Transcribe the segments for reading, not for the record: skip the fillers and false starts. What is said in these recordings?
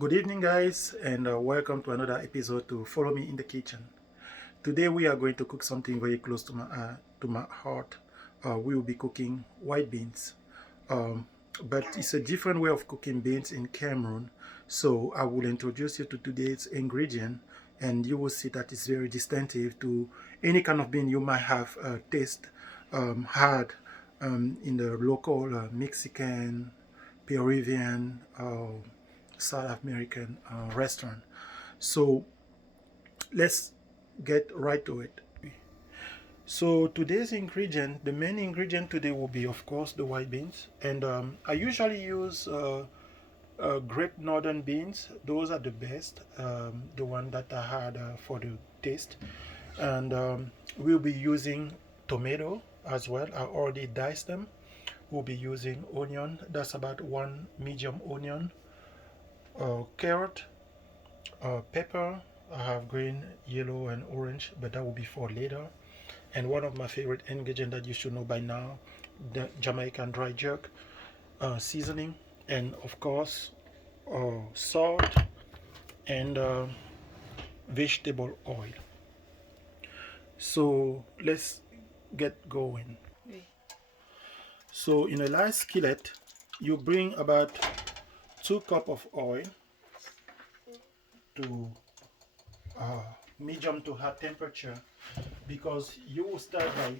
Good evening, guys, and welcome to another episode to Follow Me in the Kitchen. Today, we are going to cook something very close to my heart. We will be cooking white beans, um, but it's a different way of cooking beans in Cameroon. So, I will introduce you to today's ingredient, and you will see that it's very distinctive to any kind of bean you might have had in the local Mexican, Peruvian, South American restaurant. So let's get right to it. So today's ingredient, the main ingredient today will be, of course, the white beans, and I usually use great northern beans. Those are the best, the one that I had for the taste, and we'll be using tomato as well. I already diced them. We'll be using onion. That's about one medium onion, carrot, pepper. I have green, yellow, and orange, but that will be for later. And one of my favorite ingredients that you should know by now, the Jamaican dry jerk seasoning, and of course, salt and vegetable oil. So let's get going. So in a large skillet, you bring about 2 cups of oil to medium to high temperature, because you will start by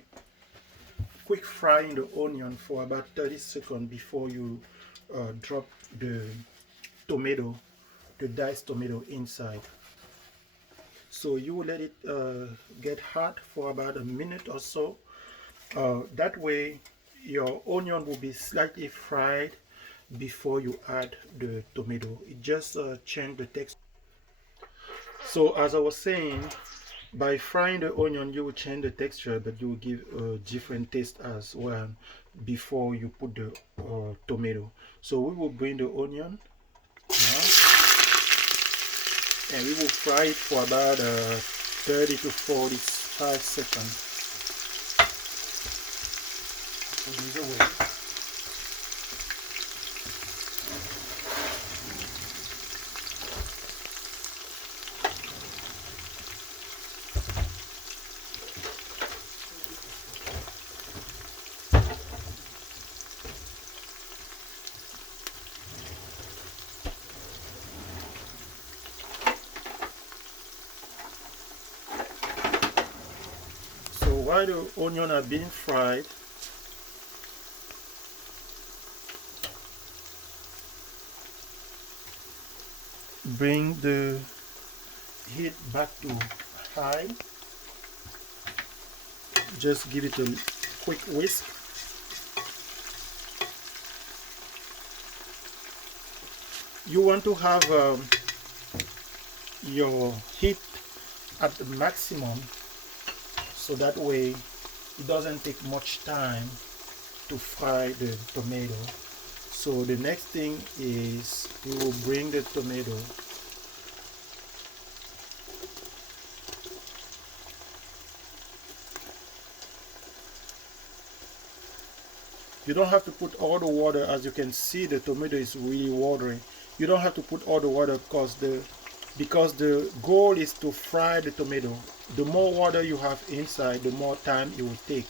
quick frying the onion for about 30 seconds before you drop the tomato, the diced tomato inside. So you will let it get hot for about a minute or so. That way your onion will be slightly fried before you add the tomato. It just change the texture. So as I was saying, by frying the onion, you will change the texture, but you will give a different taste as well before you put the tomato. So we will bring the onion and we will fry it for about 30 to 45 seconds. Put these away. So while the onion are being fried, bring the heat back to high. Just give it a quick whisk. You want to have your heat at the maximum, so that way it doesn't take much time to fry the tomato. So the next thing is we will bring the tomato You don't have to put all the water. As you can see, the tomato is really watery. You don't have to put all the water because the goal is to fry the tomato. The more water you have inside, the more time it will take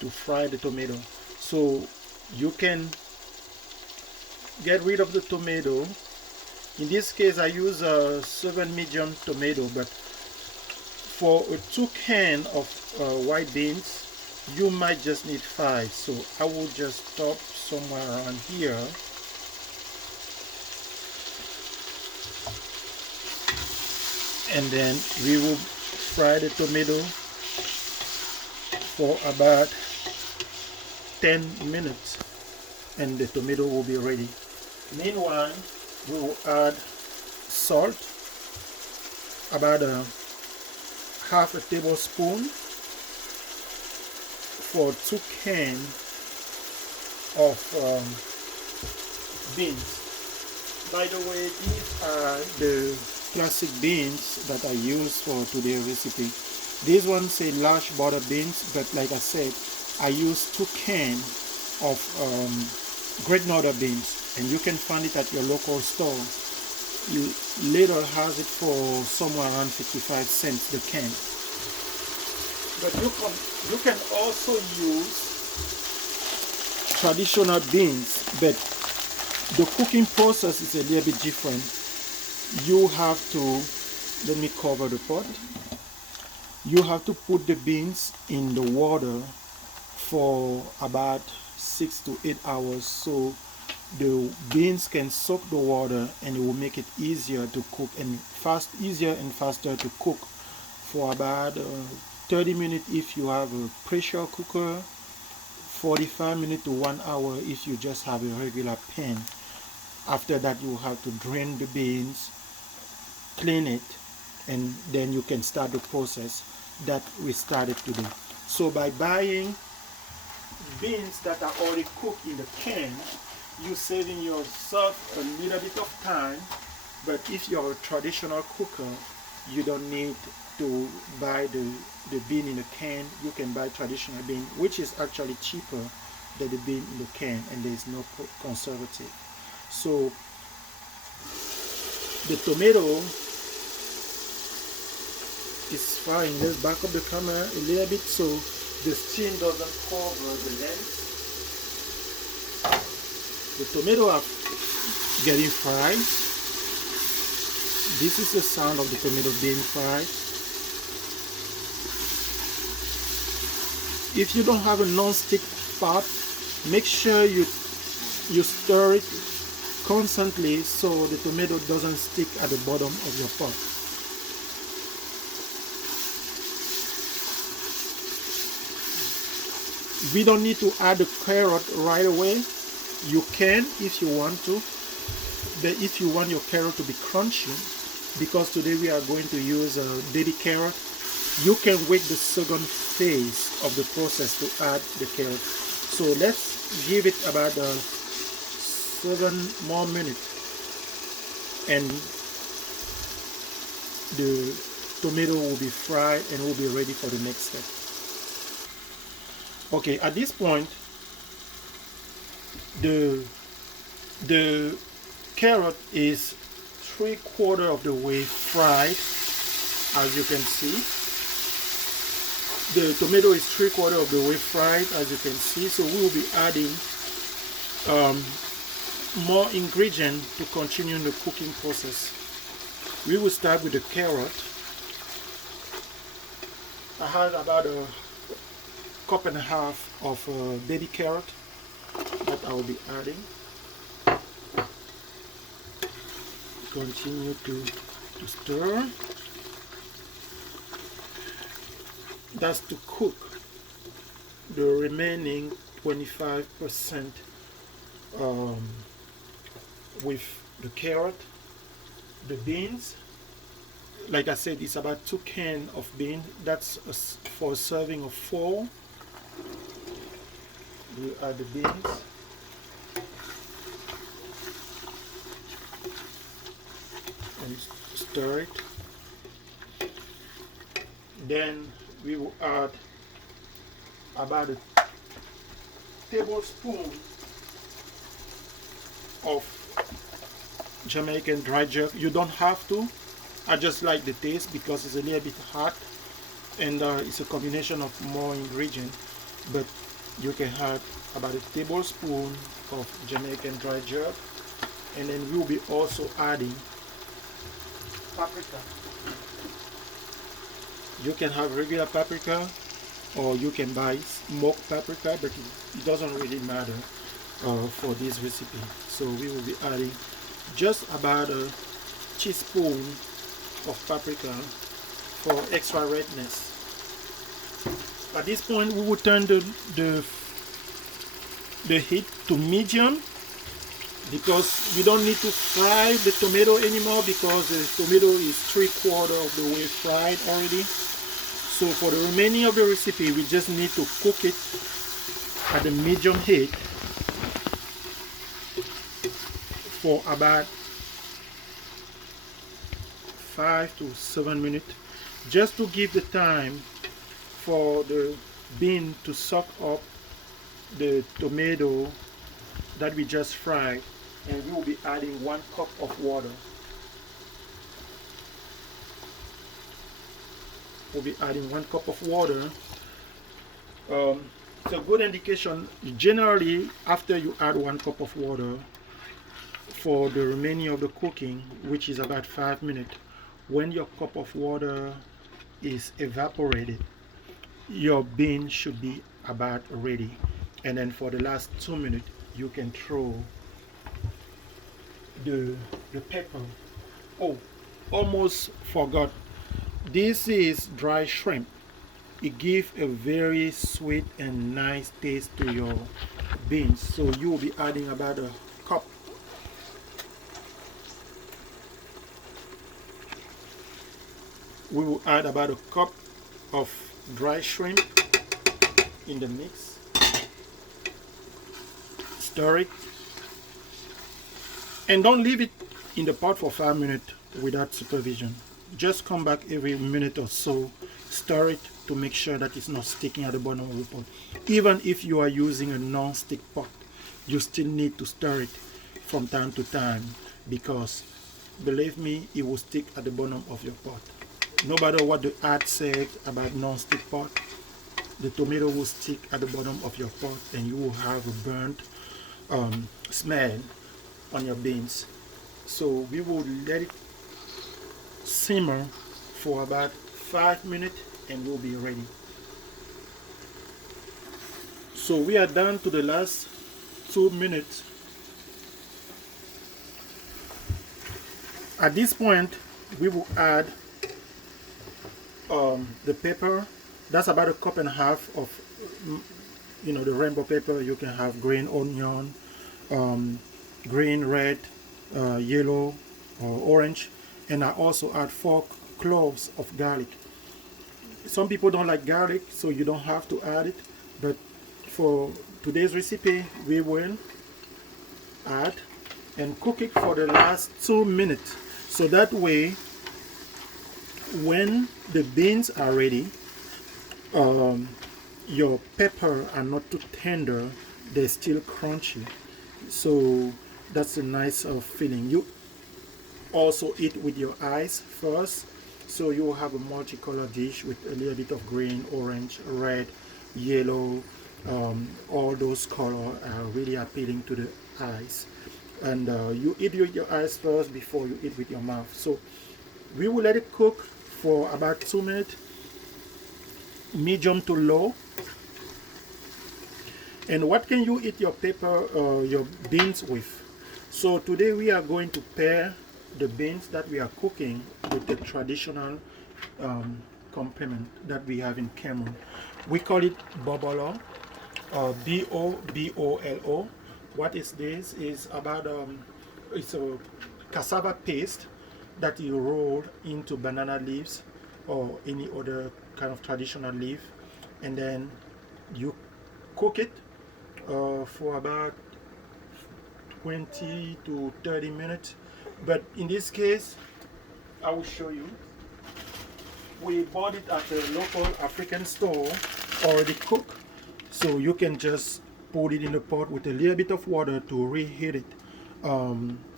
to fry the tomato. So you can get rid of the tomato. In this case, I use a 7 medium tomato, but for a 2 can of white beans, you might just need 5. So I will just stop somewhere around here. And then we will fry the tomato for about 10 minutes and the tomato will be ready. Meanwhile, we will add salt, about a half a tablespoon for 2 cans of beans. By the way, these are the classic beans that I use for today's recipe. These ones say large butter beans, but like I said, I use 2 cans of Great Northern beans, and you can find it at your local store You later has it for somewhere around 55 cents the can. But you can also use traditional beans, but the cooking process is a little bit different. You have to, let me cover the pot. You have to put the beans in the water for about 6 to 8 hours so the beans can soak the water, and it will make it easier to cook and easier and faster to cook for about 30 minutes if you have a pressure cooker, 45 minutes to 1 hour if you just have a regular pan. After that, you have to drain the beans, clean it, and then you can start the process that we started today. So by buying beans that are already cooked in the can, you're saving yourself a little bit of time. But if you're a traditional cooker, you don't need to buy the bean in the can. You can buy traditional bean, which is actually cheaper than the bean in the can, and there is no conservative. So the tomato is frying. Let's back up the camera a little bit so the steam doesn't cover the lens. The tomato are getting fried. This is the sound of the tomato being fried. If you don't have a non-stick pot, make sure you stir it constantly so the tomato doesn't stick at the bottom of your pot. We don't need to add the carrot right away. You can if you want to, but if you want your carrot to be crunchy, because today we are going to use a baby carrot, you can wait the second phase of the process to add the carrot. So let's give it about 7 more minutes, and the tomato will be fried and will be ready for the next step. Okay, at this point, the carrot is 3/4 of the way fried, as you can see. The tomato is 3/4 of the way fried, as you can see. So we will be adding more ingredient to continue the cooking process. We will start with the carrot. I had about a cup and a half of baby carrot that I will be adding. Continue to stir. That's to cook the remaining 25% with the carrot, the beans. Like I said, it's about 2 cans of beans. That's for a serving of 4. We add the beans. And stir it. Then we will add about a tablespoon of Jamaican dry jerk. You don't have to. I just like the taste because it's a little bit hot, and it's a combination of more ingredients. But you can have about a tablespoon of Jamaican dry jerk, and then we'll be also adding paprika. You can have regular paprika, or you can buy smoked paprika, but it doesn't really matter for this recipe. So we will be adding just about a teaspoon of paprika for extra redness. At this point, we will turn the heat to medium, because we don't need to fry the tomato anymore, because the tomato is 3/4 of the way fried already. So for the remaining of the recipe, we just need to cook it at the medium heat for about 5 to 7 minutes, just to give the time for the bean to soak up the tomato that we just fried. And we will be adding 1 cup of water. we'll be adding 1 cup of water. It's a good indication. Generally, after you add 1 cup of water, for the remaining of the cooking, which is about 5 minutes, when your cup of water is evaporated, your bean should be about ready. And then for the last 2 minutes, you can throw the pepper. Oh, almost forgot. This is dry shrimp. It gives a very sweet and nice taste to your beans. So you will be adding about a cup. We will add about a cup of dry shrimp in the mix. Stir it. And don't leave it in the pot for 5 minutes without supervision. Just come back every minute or so, stir it to make sure that it's not sticking at the bottom of the pot. Even if you are using a non-stick pot, you still need to stir it from time to time, because believe me, it will stick at the bottom of your pot. No matter what the ad said about non-stick pot, the tomato will stick at the bottom of your pot and you will have a burnt smell on your beans. So we will let it simmer for about 5 minutes and we'll be ready. So we are down to the last 2 minutes. At this point, we will add the pepper. That's about 1.5 cups of, the rainbow pepper. You can have green onion, green, red, yellow, or orange. And I also add 4 cloves of garlic. Some people don't like garlic, so you don't have to add it. But for today's recipe, we will add and cook it for the last 2 minutes. So that way, when the beans are ready, your pepper are not too tender, they're still crunchy. So that's a nice feeling. You also eat with your eyes first, so you will have a multicolored dish with a little bit of green, orange, red, yellow. All those colors are really appealing to the eyes. And you eat with your eyes first before you eat with your mouth. So we will let it cook for about 2 minutes, medium to low. And what can you eat your your beans with? So today we are going to pair the beans that we are cooking with the traditional complement that we have in Cameroon. We call it bobolo, B-O-B-O-L-O. What is this? Is about it's a cassava paste that you roll into banana leaves or any other kind of traditional leaf, and then you cook it for about 20 to 30 minutes. But in this case, I will show you. We bought it at a local African store already cooked, so you can just put it in the pot with a little bit of water to reheat it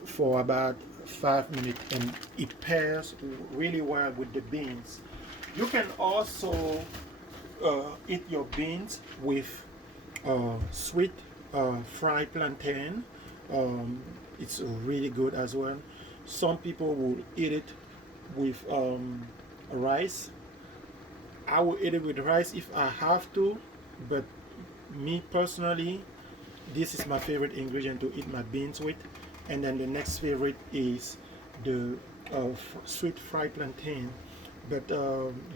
for about 5 minutes, and it pairs really well with the beans. You can also eat your beans with sweet fried plantain. It's really good as well. Some people will eat it with rice. I will eat it with rice if I have to, but me personally, this is my favorite ingredient to eat my beans with. And then the next favorite is the sweet fried plantain. But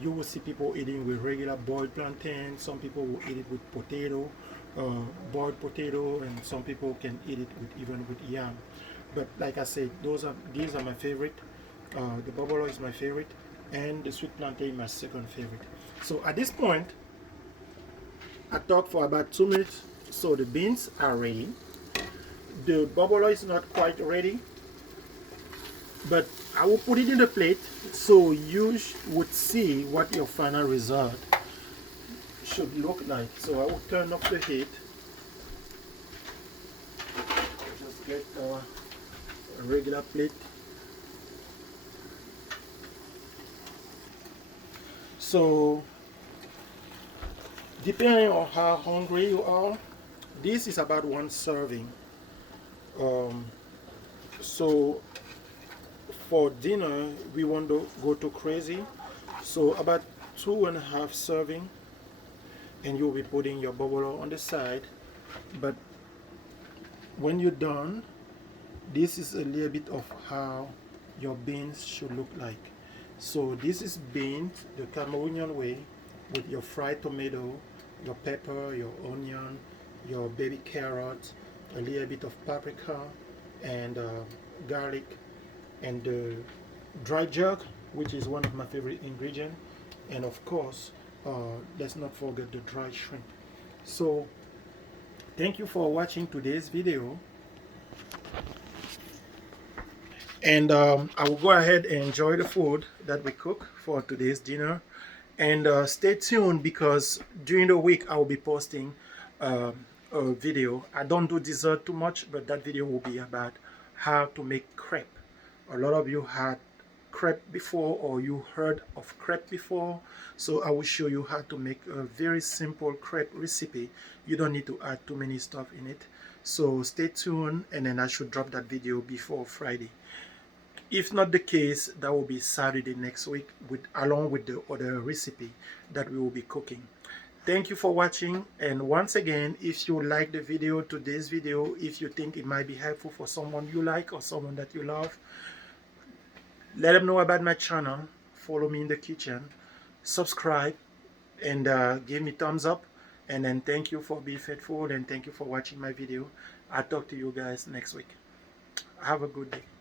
you will see people eating with regular boiled plantain. Some people will eat it with potato, boiled potato, and some people can eat it with even with yam. But like I said, these are my favorite. The bobolo is my favorite, and the sweet plantain my second favorite. So at this point, I talked for about 2 minutes. So the beans are ready. The bobolo is not quite ready, but I will put it in the plate so you would see what your final result should look like. So I will turn off the heat. Just get a regular plate. So depending on how hungry you are, this is about one serving. um, so for dinner we want to go too crazy, so about 2.5 serving, and you'll be putting your bubble on the side. But when you're done, this is a little bit of how your beans should look like. So this is beans the Cameroonian way, with your fried tomato, your pepper, your onion, your baby carrot, a little bit of paprika, and garlic, and the dry jerk, which is one of my favorite ingredients, and of course, let's not forget the dry shrimp. So thank you for watching today's video. And I will go ahead and enjoy the food that we cook for today's dinner. And stay tuned, because during the week I will be posting a video. I don't do dessert too much, but that video will be about how to make crepe. A lot of you had crepe before, or you heard of crepe before, so I will show you how to make a very simple crepe recipe. You don't need to add too many stuff in it. So stay tuned, and then I should drop that video before Friday. If not the case, that will be Saturday next week, along with the other recipe that we will be cooking. Thank you for watching, and once again, if you like the video, today's video, if you think it might be helpful for someone you like or someone that you love, let them know about my channel. Follow me in the kitchen, subscribe, and give me thumbs up. And then thank you for being faithful, and thank you for watching my video. I'll talk to you guys next week. Have a good day.